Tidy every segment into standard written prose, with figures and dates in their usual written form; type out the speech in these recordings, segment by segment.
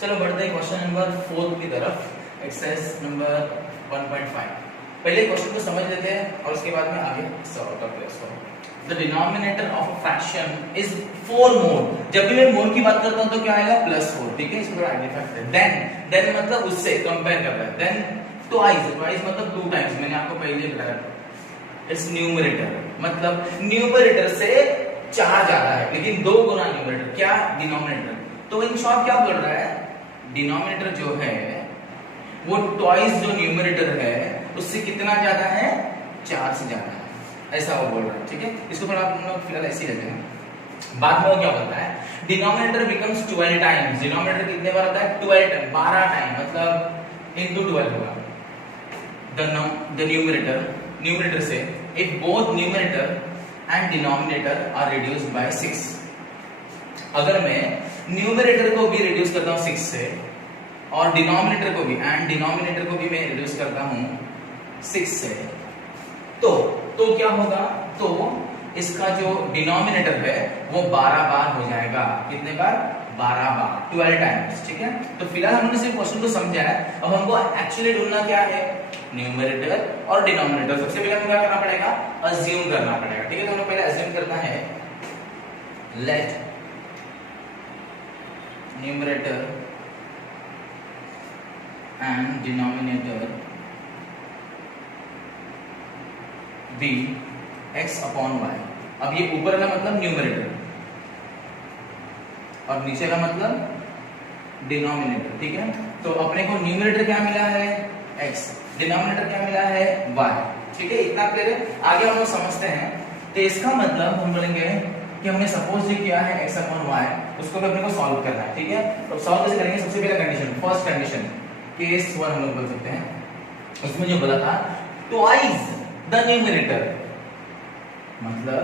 चलो बढ़ते हैं क्वेश्चन नंबर 4 की तरफ, एक्सरसाइज नंबर 1.5। पहले क्वेश्चन को समझ लेते हैं और उसके बाद में आगे सॉल्व करते हैं इसको। The denominator of a fraction is 4 मोर। जब भी मैं मोर की बात करता हूं तो क्या आएगा +4, ठीक है। इसको थोड़ा आइडेंटिफाई करते हैं। देन मतलब उससे कंपेयर कर रहा है। देन ट्वाइस मतलब 2 टाइम्स, मैंने आपको पहले बताया। इट्स न्यूमरेटर मतलब न्यूमरेटर से 4 ज्यादा है, लेकिन 2 गुना न्यूमरेटर, क्या डिनोमिनेटर। तो इन शॉर्ट क्या बोल रहा है, डिनोमिनेटर जो है वो ट्वाइस जो न्यूमरेटर है उससे कितना ज्यादा है, 4 से ज्यादा है, ऐसा वो बोल रहा है, ठीक है। इसको थोड़ा आप लोग फिलहाल ऐसे ही रखें। बाद में वो क्या बोलता है, डिनोमिनेटर बिकम्स 12 टाइम्स। डिनोमिनेटर कितने बार आता है, 12 टाइम, 12 टाइम मतलब इनटू 12 होगा। द न्यूमरेटर से if both numerator and denominator are reduced by 6। अगर मैं न्यूमरेटर को भी रिड्यूस करता हूं 6 से और डिनोमिनेटर को भी मैं रिड्यूस करता हूं 6 से, तो क्या होगा, तो इसका जो डिनोमिनेटर है वो 12 बार हो जाएगा। कितने बार, 12 बार, 12 टाइम्स, ठीक है। तो फिलहाल हमने सिर्फ क्वेश्चन को समझा है। अब हमको एक्चुअली ढूंढना क्या है, न्यूमरेटर और डिनोमिनेटर। सबसे पहले हमें क्या करना पड़ेगा, अज्यूम करना पड़ेगा, ठीक है। तो हमें पहले अज्यूम करना है, let numerator and denominator be x upon y। अब ये ऊपर का मतलब न्यूमरेटर और नीचे का मतलब डिनोमिनेटर, ठीक है। तो अपने को न्यूमरेटर क्या मिला है, x, डिनोमिनेटर क्या मिला है, y, ठीक है। इतना क्लियर है। आगे हम लोग समझते हैं। तो इसका मतलब हम बोलेंगे कि हमने सपोज ये किया है x अपॉन y, उसको भी अपने को सॉल्व करना है, ठीक है। तो सॉल्व कैसे करेंगे, सबसे पहले कंडीशन, फर्स्ट कंडीशन केस 1 हम लोग बोल सकते हैं। उसमें जो बोला था ट्वाइस द न्यूमरेटर, मतलब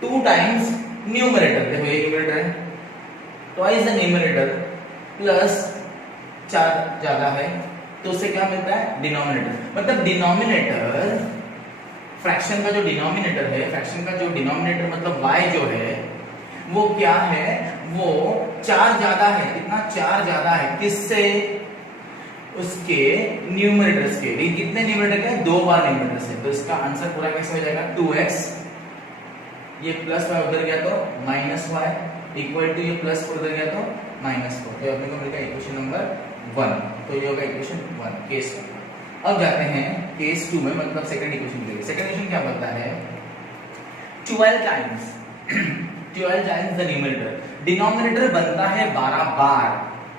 2 टाइम्स न्यूमरेटर। देखो ये न्यूमरेटर है, ट्वाइस द न्यूमरेटर प्लस 4 ज्यादा है, तो उससे क्या मिलता है, डिनोमिनेटर। मतलब डिनोमिनेटर फ्रैक्शन का जो डिनोमिनेटर है, फ्रैक्शन का जो डिनोमिनेटर मतलब y जो है वो क्या है, वो 4 ज्यादा है। कितना, 4 ज्यादा है, किससे, उसके न्यूमरेटर्स के। कितने न्यूमरेटर के, 2 बार न्यूमरेटर से। तो इसका आंसर पूरा कैसे हो जाएगा, 2x, ये प्लस y उधर गया तो माइनस y इक्वल टू ये प्लस 4 उधर गया तो माइनस 4। तो अपने को मिलेगा इक्वेशन नंबर 1। तो ये होगा इक्वेशन 1 केस 1। अब जाते हैं केस 2 में, मतलब सेकंड इक्वेशन के लिए। सेकंड इक्वेशन क्या बोलता है, 12 टाइम्स द न्यूमरेटर। डिनोमिनेटर बनता है 12 बार।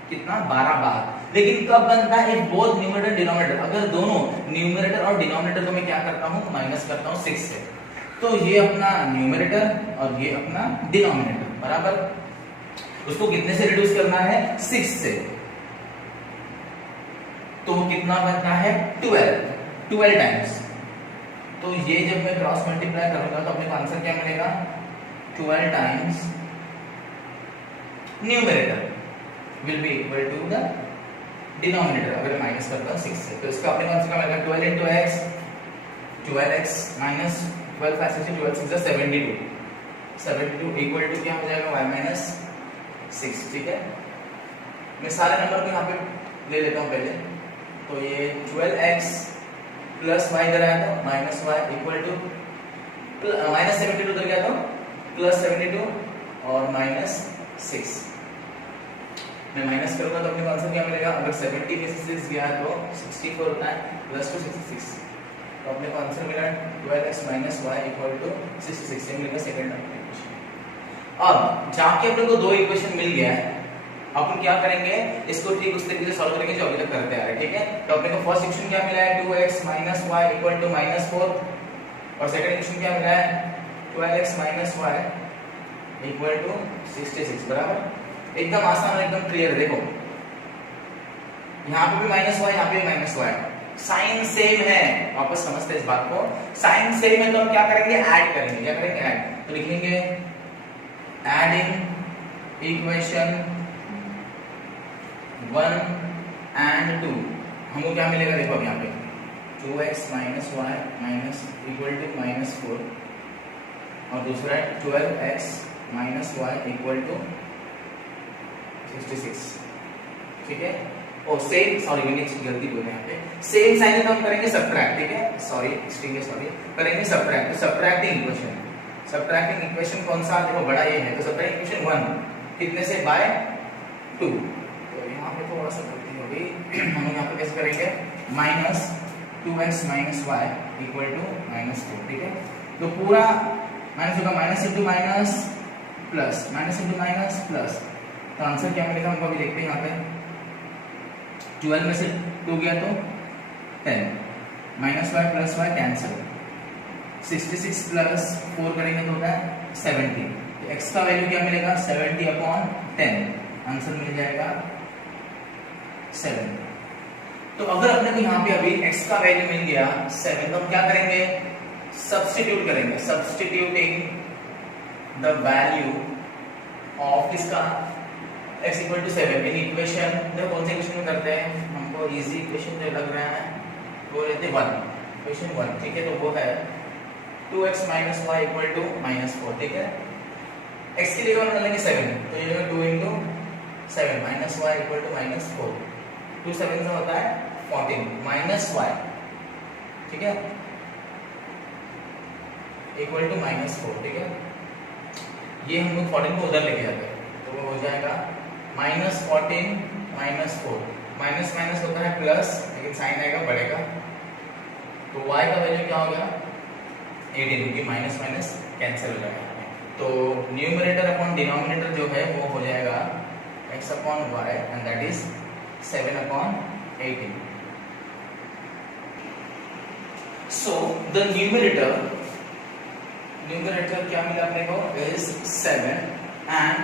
कितना, 12 बार। लेकिन कब बनता है, बोथ न्यूमरेटर डिनोमिनेटर, अगर दोनों न्यूमरेटर और डिनोमिनेटर को मैं क्या करता हूं, माइनस करता हूं 6 से। तो ये अपना न्यूमरेटर और ये अपना डिनोमिनेटर बराबर, उसको कितने से रिड्यूस करना है, 6 से। तो कितना बनता है, 12 टाइम्स। तो ये जब मैं क्रॉस मल्टीप्लाई करूंगा तो अपने को आंसर क्या मिलेगा, 12 times numerator will be equal to the denominator, अगर माइनस करता हूं 6 से। तो इसका अपने को आंसर क्या मिलेगा, 12 into x, 12x minus 12 5 6 12 6 72 equal to क्या हो जाएगा, y minus 6, ठीक है। मैं सारे नंबर को यहाँ पे ले लेता हूँ पहले। तो ये 12x प्लस y इधर आया तो minus y equal to minus 72 उधर गया तो प्लस 72 और माइनस 6। मैं माइनस करूंगा तो अपने को आंसर क्या मिलेगा, अगर 70 में से 6 गया तो 64 होता है, प्लस टू 66। तो अपने को आंसर मिला 12x minus y equal to 66। ये मिलेगा सेकंड इक्वेशन। अब जाके अपने को 2 इक्वेशन मिल गया है। अपन क्या करेंगे, इसको ठीक उस तरीके से सॉल्व करेंगे जो अभी तक करते आ रहे हैं, ठीक है। तो अपने को फर्स्ट इक्वेशन क्या मिला है, 2x minus y equal to -4, और सेकंड इक्वेशन क्या मिला है, 12x minus y equal to 66 बराबर। एकदम आसान और एकदम क्लियर। देखो यहाँ पे भी -y, यहाँ पे भी -y, साइन सेम है। वापस समझते हैं इस बात को, साइन सेम है तो हम क्या करेंगे, ऐड करेंगे। क्या करेंगे, ऐड। तो लिखेंगे एडिंग इक्वेशन 1 and 2। हमको क्या मिलेगा, देखो अब यहाँ पे 2x minus y minus equal to -4, और दूसरा है 12x minus y equal to 66। ठीक है। और सेम, सॉरी मैंने गलती बोली यहाँ पे, सेम साइन हम करेंगे सबट्रैक्ट, ठीक है, सॉरी करेंगे सबट्रैक्ट। तो सबट्रैक्टिंग इक्वेशन कौन सा, देखो बड़ा ये है, तो सबट्रैक्टिंग इक्वेशन 1 कितने से, बाय 2। तो यहाँ पे थोड़ा सा गलती हो गई, हम यहाँ पे कैसे करेंगे, minus 2x minus Y equal to -4, ठीक है। तो पूरा माइनस होगा, minus into minus plus, minus into minus plus, तो आंसर क्या मिलेगा हमको अभी देखते हैं यहाँ पे। 12 में से 2 गया तो 10, minus Y plus Y cancel, 66 plus 4 करेंगे तो होता है 70। तो x का वैल्यू क्या मिलेगा, 70/10, आंसर मिल जाएगा 7। तो अगर अपने को यहाँ पे अभी x का वैल्यू मिल गया 7, तो हम क्या करेंगे, सब्स्टिट्यूट करेंगे, सब्स्टिट्यूटिंग द वैल्यू ऑफ इसका x equal to 7 in equation, देखो कौन से इक्वेशन में करते हैं, हमको इजी इक्वेशन जो लग रहा है वो लेते हैं 1, इक्वेशन 1, ठीक है। तो वो है 2x minus Y equal to -4, ठीक है। x की जगह हम लेंगे 7, तो ये 2 into 7 minus Y equal to -4, 2 7 से होता है 14 माइनस वाई, ठीक है, इक्वल टू -4, ठीक है। ये हम लोग 14 को उधर लेके जाते हैं, तो वो हो जाएगा -14 -4, माइनस माइनस होता है प्लस, लेकिन साइन आएगा बढ़ेगा, तो y का वैल्यू क्या होगा 18, क्योंकि माइनस माइनस कैंसिल हो जाएगा। तो न्यूमरेटर अपॉन डिनोमिनेटर जो है वो हो जाएगा x upon y and that is 7/18। So the numerator क्या मिला अपने को, is 7 and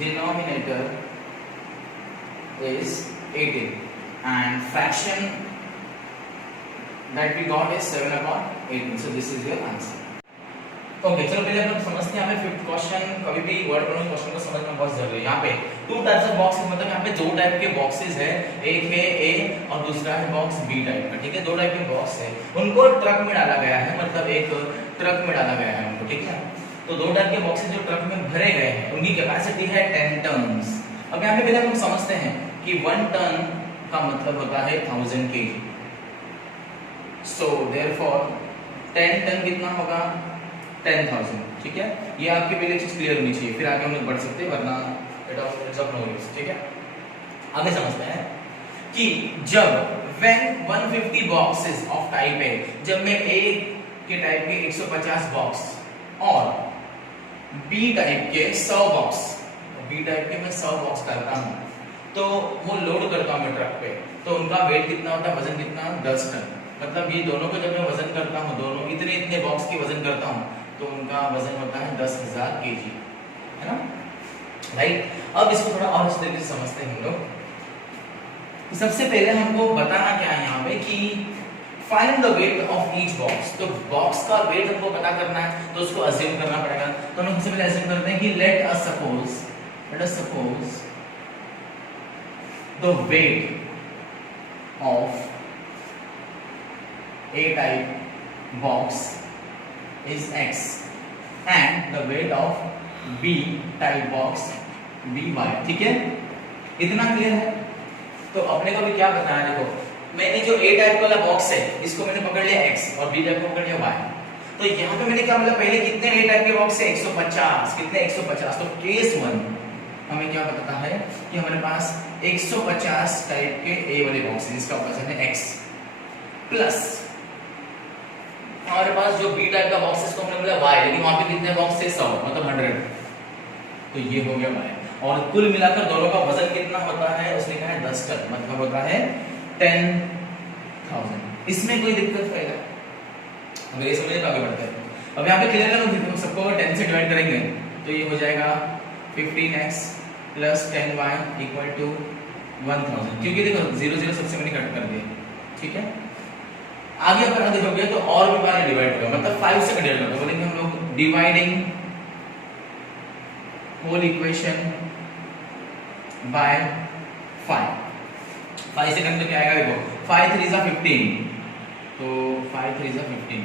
denominator is 18 and fraction that we got is 7/18, so this is your answer. Okay, चलो पहले हम समझते हैं यहाँ पे फिफ्थ क्वेश्चन। कभी भी वर्ड प्रोनाउन क्वेश्चन को समझना बहुत जरूरी है। यहाँ पे 2 टाइप्स ऑफ बॉक्स, मतलब यहाँ पे 2 टाइप के बॉक्सेस है, एक है A और दूसरा है बॉक्स B टाइप का, ठीक है। 2 टाइप के बॉक्स है, उनको ट्रक में डाला गया है, मतलब एक ट्रक में डाला गया है उनको, ठीक है। तो 2 टाइप के बॉक्सेस जो ट्रक में भरे गए हैं उनकी कैपेसिटी है 10 टन्स। अब यहाँ पे पहले हम समझते हैं कि 1 टन का मतलब होता है 1000 kg। सो देयरफॉर 10 टन कितना होगा, 10,000, ठीक है। ये आपके पहले चीज क्लियर होनी चाहिए, फिर आगे हम लोग बढ़ सकते हैं, वरना इट्स ऑफ नो यूज, ठीक है। आगे समझते हैं कि जब when 150 boxes of type A, जब मैं A के टाइप के 150 बॉक्स और B टाइप के 100 बॉक्स, B टाइप के मैं 100 बॉक्स करता हूँ, तो वो लोड करता हूँ मैं ट्रक पे, तो उनका वेट कितना होता है, वजन कितना, 10 टन। मतलब ये दोनों को जब मैं वजन करता हूँ, दोनों इतने बॉक्स की वजन करता हूँ, तो उनका वजन होता है 10,000 kg, है ना, राइट। अब इसको थोड़ा और इस तरीके से समझते हैं हम लोग। सबसे पहले हमको बताना क्या है यहाँ पे कि find the weight of each box. तो बॉक्स का वेट हमको पता करना है, तो उसको अज्यूम करना पड़ेगा। तो हम सबसे पहले अज्यूम करते हैं कि let us suppose the weight of A type box is X and the weight of B type box BY, ठीक है, इतना क्लियर है। तो अपने को भी क्या बताना है, देखो मैंने जो A टाइप वाला बॉक्स है इसको मैंने पकड़ लिया X और B टाइप को पकड़ लिया Y। तो यहाँ पे मैंने क्या मतलब पहले कितने A टाइप के बॉक्स है, 150, कितने 150। तो केस 1 हमें क्या बताता है कि हमारे पास 150 टाइप के A वाले बॉक्स है जिसका वजन है X, प्लस हमारे पास जो B टाइप का बॉक्स है इसको हमने बोला Y, लेकिन वहां पे कितने बॉक्स थे, 100, मतलब 100। तो ये हो गया Y, और कुल मिलाकर दोनों का वजन कितना होता है, उसने कहा है 10 टन, मतलब होता है 10,000। इसमें कोई दिक्कत है क्या? अगर ये समझे तो आगे बढ़ते हैं। अब यहाँ पे क्लियर है, हम सबको 10 से डिवाइड करेंगे तो ये हो जाएगा 15x plus 10y equal to 1000, क्योंकि देखो 0 0 सबसे मैंने कट कर दिया, ठीक है। आगे अगर देखोगे तो और भी बार डिवाइड होगा, मतलब 5 से डिवाइड होगा। बोलेंगे हम लोग डिवाइडिंग होल इक्वेशन बाय 5 से करने तो क्या आएगा, देखो 5 3 जा 15, तो 5 3 जा 15,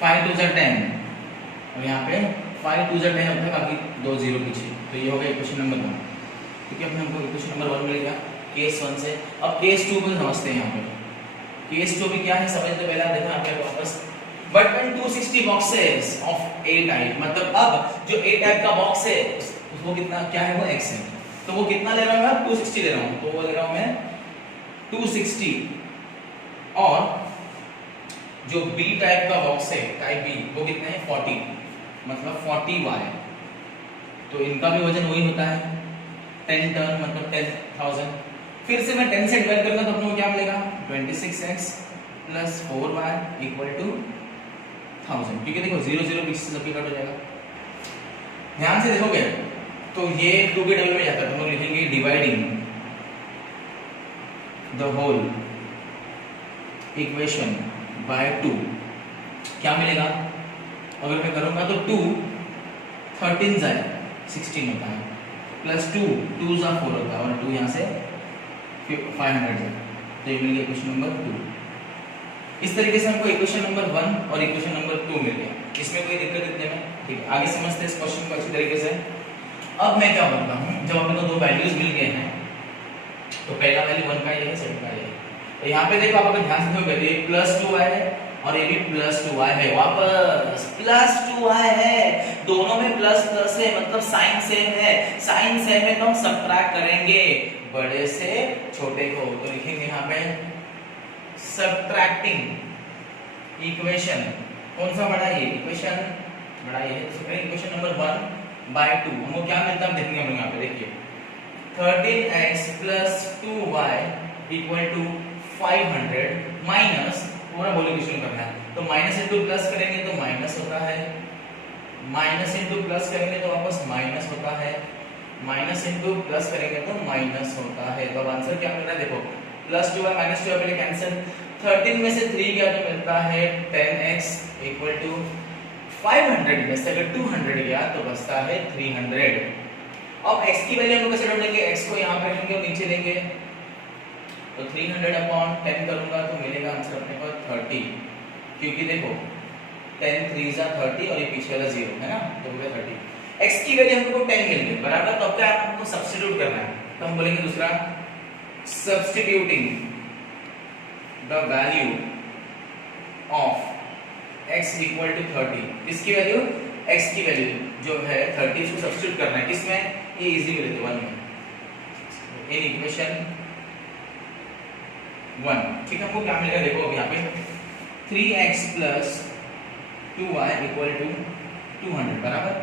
5 2 जा 10, और यहाँ पे 5 2 जा 10 होता है, बाकी 2 0 पीछे। तो ये हो गया इक्वेशन नंबर 1, ठीक है। अपने हमको इक्वेशन नंबर 1 मिल गया। केस 1 से। अब केस 2 को समझते हैं। यहाँ पे केस 2 भी क्या है समझते पहले देखो यहाँ पे वापस। But when 260 boxes of A type, मतलब अब जो ए टाइप का बॉक्स है वो कितना क्या है, वो x है। तो वो कितना ले रहा हूं मैं, 260 ले रहा हूं। तो वो ले रहा हूं मैं 260। और जो बी टाइप का बॉक्स है, टाइप बी, वो कितना है 40, मतलब 40y। तो इनका भी वजन वही होता है 10 टन, मतलब 10,000। फिर से मैं 10 से डिवाइड करूंगा तो अपने को क्या मिलेगा, 26x plus 4y equal to 1000। क्योंकि देखो 0 0 बीच से सबके कट हो जाएगा। ध्यान से देखोगे तो ये 2 के डबल में जाता है, तो हम लोग लिखेंगे dividing the whole equation by 2। क्या मिलेगा, अगर मैं करूंगा तो 2 13 जाए 16 होता है, प्लस 2 2 जा 4 होता है, और 2 यहाँ से 500 है। तो ये मिल गया इक्वेशन नंबर 2। इस तरीके से हमको इक्वेशन नंबर 1 और इक्वेशन नंबर 2 मिल गया। इसमें कोई दिक्कत इतने में, ठीक है। आगे समझते हैं इस क्वेश्चन को अच्छी तरीके से। अब मैं क्या करता हूँ, जब अपने को दो वैल्यूज मिल गए हैं तो पहला वैल्यू 1 का ये है, सेकंड का ये है। तो यहाँ पे देखो आप अगर ध्यान से देखोगे ये प्लस 2y है और ये भी प्लस 2y है, वापस प्लस 2y है, दोनों में प्लस प्लस है, मतलब साइन सेम है। साइन सेम है तो हम सबट्रैक्ट करेंगे बड़े से छोटे को। तो लिखेंगे यहाँ पे सबट्रैक्टिंग इक्वेशन, कौन सा बड़ा ये इक्वेशन, बड़ा ये है। तो इक्वेशन नंबर 1/2 हमको क्या मिलता है देखेंगे हम यहाँ पे। देखिए 13x plus 2y equal to 500 minus, पूरा होल इक्वेशन करना है तो माइनस इंटू प्लस करेंगे तो माइनस होता है, माइनस इंटू प्लस करेंगे तो वापस माइनस होता है, माइनस इंटू प्लस करेंगे तो माइनस होता है। तो अब आंसर क्या मिल रहा है, देखो प्लस 2y माइनस 2y पहले कैंसिल, 13 में से 3 गया तो मिलता है 10x इक्वल टू 500 में से अगर 200 गया तो बचता है 300। अब x की वैल्यू हम लोग कैसे ढूंढ लेंगे, x को यहाँ पे रखेंगे और नीचे लेंगे तो 300 अपॉन 10 करूंगा तो मिलेगा आंसर अपने को 30। क्योंकि देखो 10 3 जा 30 और ये पीछे वाला 0 है ना, तो हो गया 30। x की वैल्यू हमको 10 मिल गई बराबर। तो अब क्या हमको सब्स्टिट्यूट करना है, तो हम बोलेंगे दूसरा substituting the value of x equal to 30। किसकी वैल्यू, x की वैल्यू जो है 30 इसको सब्स्टिट्यूट करना है किसमें, ये इजी में लेते 1 में, इन इक्वेशन 1। ठीक है, हमको क्या मिलेगा देखो अब यहाँ पे 3x plus 2y equal to 200 बराबर।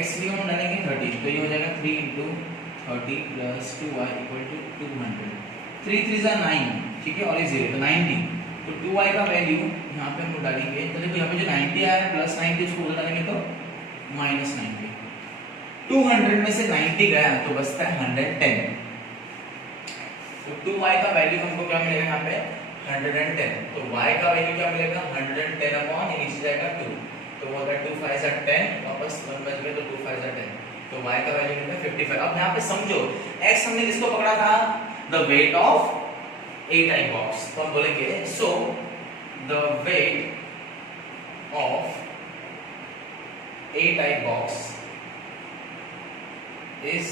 x की हम डालेंगे 30 तो ये हो जाएगा 3 into 30 plus 2y equal to 200। 3 3 जा 9, ठीक है, और ये 0 तो 90। तो 2y का वैल्यू यहाँ पे हम लोग डालेंगे तो देखो यहाँ पे जो 90 आया प्लस 90 इसको उधर डालेंगे तो माइनस 90। 200 में से 90 गया तो बचता है 110। तो 2y का वैल्यू हमको क्या मिलेगा यहाँ पे 110। तो y का वैल्यू क्या मिलेगा 110 अपॉन ये नीचे जाएगा 2 तो वो होता है 2 5 जा 10, वापस 1 बच गया तो 2 5 जा 10। तो y का वैल्यू मिलता है 55। अब यहाँ पे समझो x हमने किसको पकड़ा था, the weight of A type box. तो हम बोलेंगे so the weight of A type box is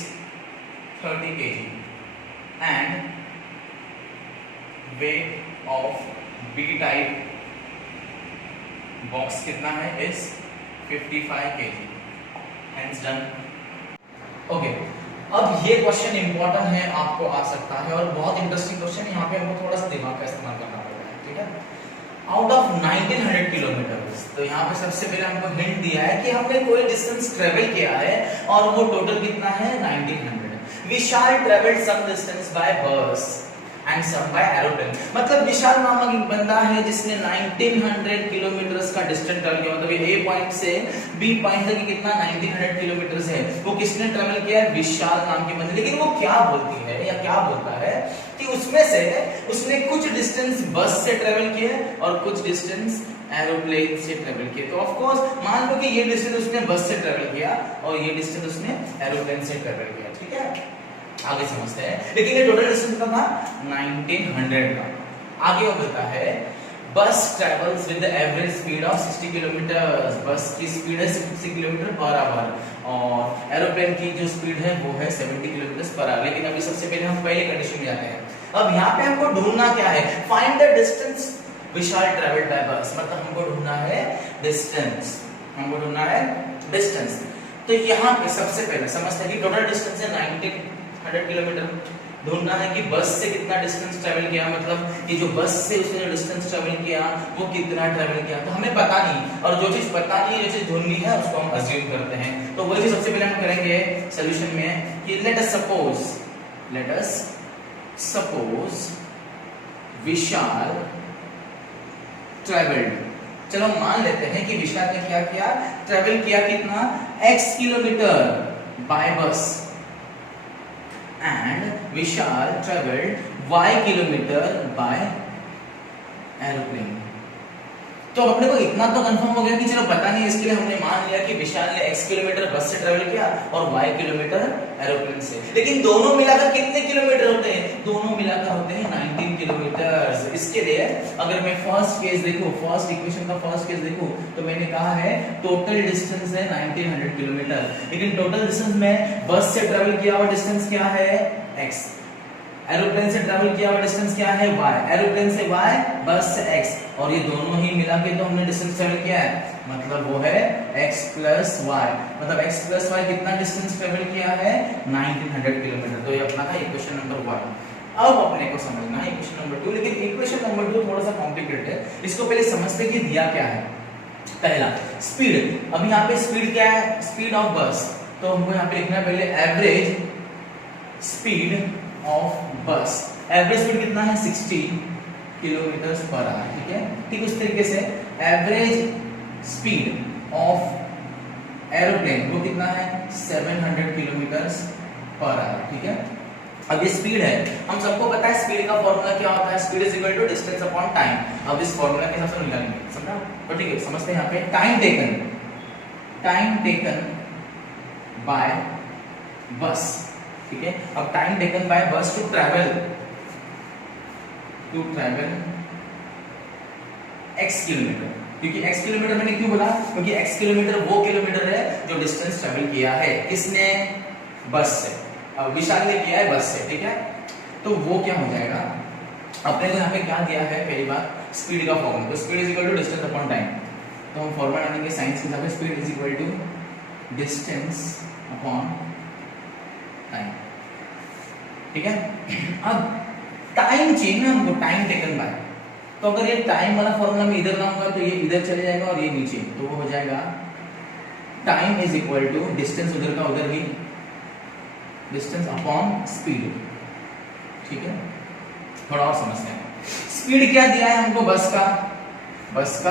30 kg and weight of B type box कितना है, is 55 kg। Hands done. Okay, अब ये क्वेश्चन इंपॉर्टेंट है, आपको आ सकता है और बहुत इंटरेस्टिंग क्वेश्चन। यहाँ पे हमको थोड़ा सा दिमाग का इस्तेमाल करना पड़ेगा, ठीक है। आउट ऑफ 1900 किलोमीटर, तो यहाँ पे सबसे पहले हमको हिंट दिया है कि हमने कोई डिस्टेंस ट्रेवल किया है और वो टोटल कितना है 1900। We shall travel some distance by bus and some by aeroplane. मतलब विशाल नामक एक बंदा है जिसने 1900 किलोमीटर का डिस्टेंस ट्रेवल किया, मतलब ए पॉइंट से बी पॉइंट तक कितना 1900 किलोमीटर है, वो किसने ट्रेवल किया है, विशाल नाम के बंदे। लेकिन वो क्या बोलती है या क्या बोलता है कि उसमें से उसने कुछ डिस्टेंस बस से ट्रेवल किया और कुछ डिस्टेंस एरोप्लेन से ट्रेवल किया। तो ऑफ कोर्स मान लो कि ये डिस्टेंस उसने बस से ट्रेवल किया और ये डिस्टेंस उसने एरोप्लेन से ट्रेवल किया, ठीक है। आगे समझते हैं, लेकिन ये टोटल डिस्टेंस कितना था 1900 का। आगे वो कहता है बस travels with the average speed of 60 kilometre, बस की स्पीड है 60 किलोमीटर पर आवर और एरोप्लेन की जो स्पीड है वो है 70 किलोमीटर पर आवर। लेकिन अभी सबसे पहले हम पहले कंडीशन में जाते हैं। अब यहाँ पे हमको ढूंढना क्या है, find the distance Vishal travelled by बस, मतलब हमको ढूंढना है डिस्टेंस, हमको ढूंढना है डिस्टेंस। तो यहाँ पे सबसे पहले समझते हैं कि टोटल डिस्टेंस है 1900 किलोमीटर। ढूंढना है कि बस से कितना डिस्टेंस ट्रेवल किया, मतलब कि जो बस से उसने जो डिस्टेंस ट्रेवल किया वो कितना ट्रेवल किया। तो हमें पता नहीं, और जो चीज पता नहीं है, जो चीज ढूंढनी है उसको हम अज्यूम करते हैं। तो वही चीज सबसे पहले हम करेंगे सॉल्यूशन में कि लेट अस सपोज विशाल ट्रेवल्ड, चलो मान लेते हैं कि विशाल ने क्या किया, ट्रेवल किया कितना x किलोमीटर बाय बस and Vishal traveled y kilometre by aeroplane। तो अपने को इतना तो कंफर्म हो गया कि चलो पता नहीं, इसके लिए हमने मान लिया कि विशाल ने x किलोमीटर बस से ट्रेवल किया और y किलोमीटर एरोप्लेन से। लेकिन दोनों मिलाकर कितने किलोमीटर होते हैं, दोनों मिलाकर होते हैं 19 किलोमीटर। इसके लिए अगर मैं फर्स्ट केस देखूं, फर्स्ट इक्वेशन का फर्स्ट केस देखूं, तो मैंने कहा है टोटल डिस्टेंस है 1900 किलोमीटर, लेकिन टोटल डिस्टेंस में बस से ट्रेवल किया हुआ डिस्टेंस क्या है x, एरोप्लेन से ट्रैवल किया हुआ डिस्टेंस क्या है y, एरोप्लेन से y, बस से x, और ये दोनों ही मिला के तो हमने डिस्टेंस ट्रैवल किया है, मतलब वो है x प्लस y, मतलब x प्लस y कितना डिस्टेंस ट्रैवल किया है 1900 किलोमीटर। तो ये अपना था इक्वेशन नंबर 1। अब अपने को समझना है इक्वेशन नंबर 2, लेकिन इक्वेशन नंबर 2 थोड़ा सा कॉम्प्लिकेटेड है, इसको पहले समझते कि दिया क्या है। पहला स्पीड, अब यहाँ पे स्पीड क्या है, स्पीड ऑफ बस, तो हमको यहाँ पे लिखना है पहले एवरेज स्पीड ऑफ बस। एवरेज स्पीड कितना है 60 किलोमीटर पर आवर, ठीक है। ठीक उस तरीके से एवरेज स्पीड ऑफ एरोप्लेन वो कितना है 700 किलोमीटर पर आवर, ठीक है। अब ये स्पीड है, हम सबको पता है स्पीड का फॉर्मूला क्या होता है, speed is equal to distance upon time. अब इस फॉर्मूला के हिसाब से निकालेंगे, समझा। तो ठीक है, समझते हैं यहाँ पे टाइम टेकन बाय बस, ठीक है। अब टाइम टेकन बाय बस टू ट्रैवल x किलोमीटर, क्योंकि x किलोमीटर मैंने क्यों बोला, क्योंकि x किलोमीटर वो किलोमीटर है जो डिस्टेंस ट्रैवल किया है, किसने, बस से। अब विशाल ने किया है बस से, ठीक है। तो वो क्या हो जाएगा, अपने को यहाँ पे क्या दिया है, पहली बात स्पीड का फॉर्मूला, तो speed is equal to distance upon time. तो हम फॉर्मूला डालेंगे साइंस के हिसाब से, speed is equal to distance upon time, ठीक है। अब टाइम चाहिए ना हमको, टाइम टेकन बाय, तो अगर ये टाइम वाला फॉर्मूला में इधर लाऊंगा तो ये इधर चले जाएगा और ये नीचे, तो वो हो जाएगा time is equal to distance उधर का उधर ही, डिस्टेंस अपॉन स्पीड, ठीक है। थोड़ा और समझते हैं, स्पीड क्या दिया है हमको बस का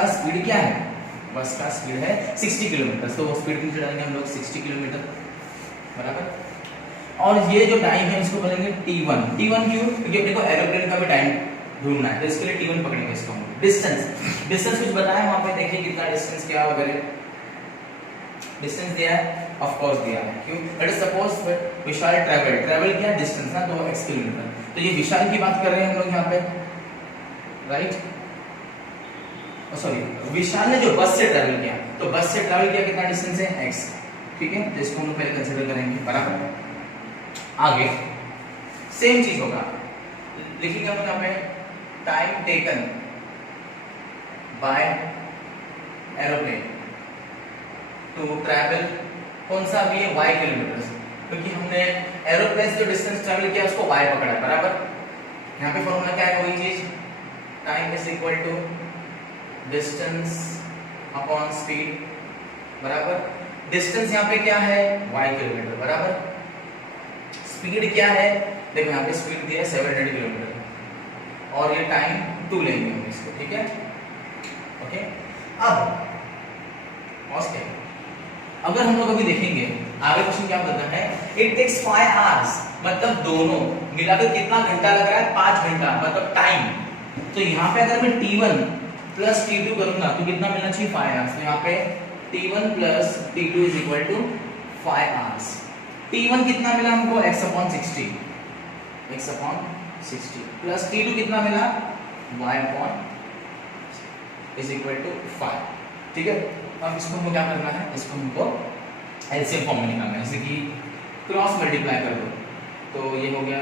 स्पीड क्या है, बस का स्पीड है 60 किलोमीटर, तो वो स्पीड नीचे डालेंगे हम लोग 60 किलोमीटर बराबर। और ये जो टाइम है इसको बोलेंगे t1 क्यों, क्योंकि अपने को एरोप्लेन का भी टाइम ढूंढना है, तो इसके लिए t1 पकड़ेंगे इसको। डिस्टेंस कुछ बताया वहां पे, देखिए कितना डिस्टेंस क्या वगैरह, डिस्टेंस दिया है, ऑफ कोर्स दिया है, क्यों, लेट अस सपोज विशाल ट्रैवल किया डिस्टेंस ना, तो x किलोमीटर, तो ये विशाल की बात कर रहे हैं हम लोग यहाँ पे, राइट। सॉरी, विशाल ने जो बस से ट्रैवल किया, तो बस से ट्रैवल किया कितना डिस्टेंस है x, ठीक है। तो इसको हम लोग पहले कंसीडर करेंगे बराबर। आगे सेम चीज होगा, लिखेंगे हम यहाँ पे time taken by aeroplane to travel, कौन सा भी है y किलोमीटर, क्योंकि हमने एरोप्लेन से जो डिस्टेंस ट्रैवल किया उसको y पकड़ा है बराबर। यहाँ पे फॉर्मूला क्या है, वही चीज, time is equal to distance upon speed बराबर। डिस्टेंस यहाँ पे क्या है y किलोमीटर बराबर, स्पीड क्या है, देखो यहाँ पे स्पीड दिया है 700 किलोमीटर और ये टाइम 2 लेंगे हम इसको, ठीक है, ओके। अब अगर हम लोग अभी देखेंगे आगे क्वेश्चन क्या बताता है, इट टेक्स 5 आवर्स, मतलब दोनों मिलाकर कितना घंटा लग रहा है 5 घंटा, मतलब टाइम। तो यहाँ पे अगर मैं t1 प्लस t2 करूंगा तो कितना मिलना चाहिए 5 आवर्स, तो यहाँ पे t1 plus t2 is equal to 5 hours. t1 कितना मिला हमको x अपॉन 60 प्लस t2 कितना मिला y upon is equal to 5, ठीक है। अब इसको हमको क्या करना है, इसको हमको एलसीएम फॉर्म में निकालना है, जैसे कि क्रॉस मल्टीप्लाई कर दो तो ये हो गया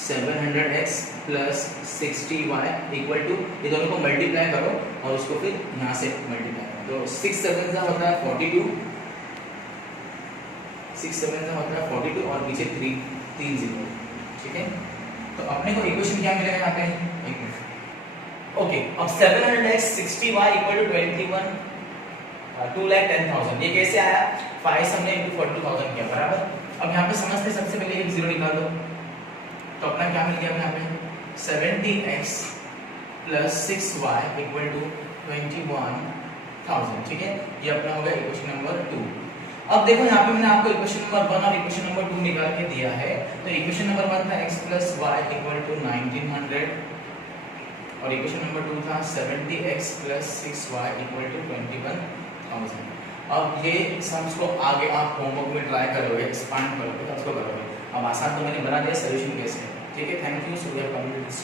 700x plus 60y equal to, ये दोनों को मल्टीप्लाई करो और उसको फिर यहाँ से मल्टीप्लाई करो, तो 6 7 का होता है 42, 6 7 का होता है 42 और पीछे 3 0, ठीक है। तो अपने को इक्वेशन क्या मिलेगा यहाँ पे, एक मिनट, ओके। अब 700x 60y इक्वल टू 21 2,10,000, ये कैसे आया, 5 हमने इनटू 42,000 किया, बराबर। अब यहाँ पे समझते सबसे पहले एक जीरो निकाल दो, तो अपना क्या मिल गया यहाँ पे 70x plus 6y equal to 21,000, ठीक है। ये अपना हो गया इक्वेशन नंबर 2। अब देखो यहाँ पे मैंने आपको इक्वेशन नंबर 1 और इक्वेशन नंबर 2 निकाल के दिया है, तो इक्वेशन नंबर 1 था x plus y equal to 1900 और इक्वेशन नंबर 2 था 70x plus 6y equal to 21,000। अब ये सम्स को आगे आप होमवर्क में ट्राई करोगे, एक्सपांड करोगे, तो उसको करोगे। अब आसान तो मैंने बना दिया, सॉल्यूशन कैसे है, ठीक है। Thank you, so we are completed this.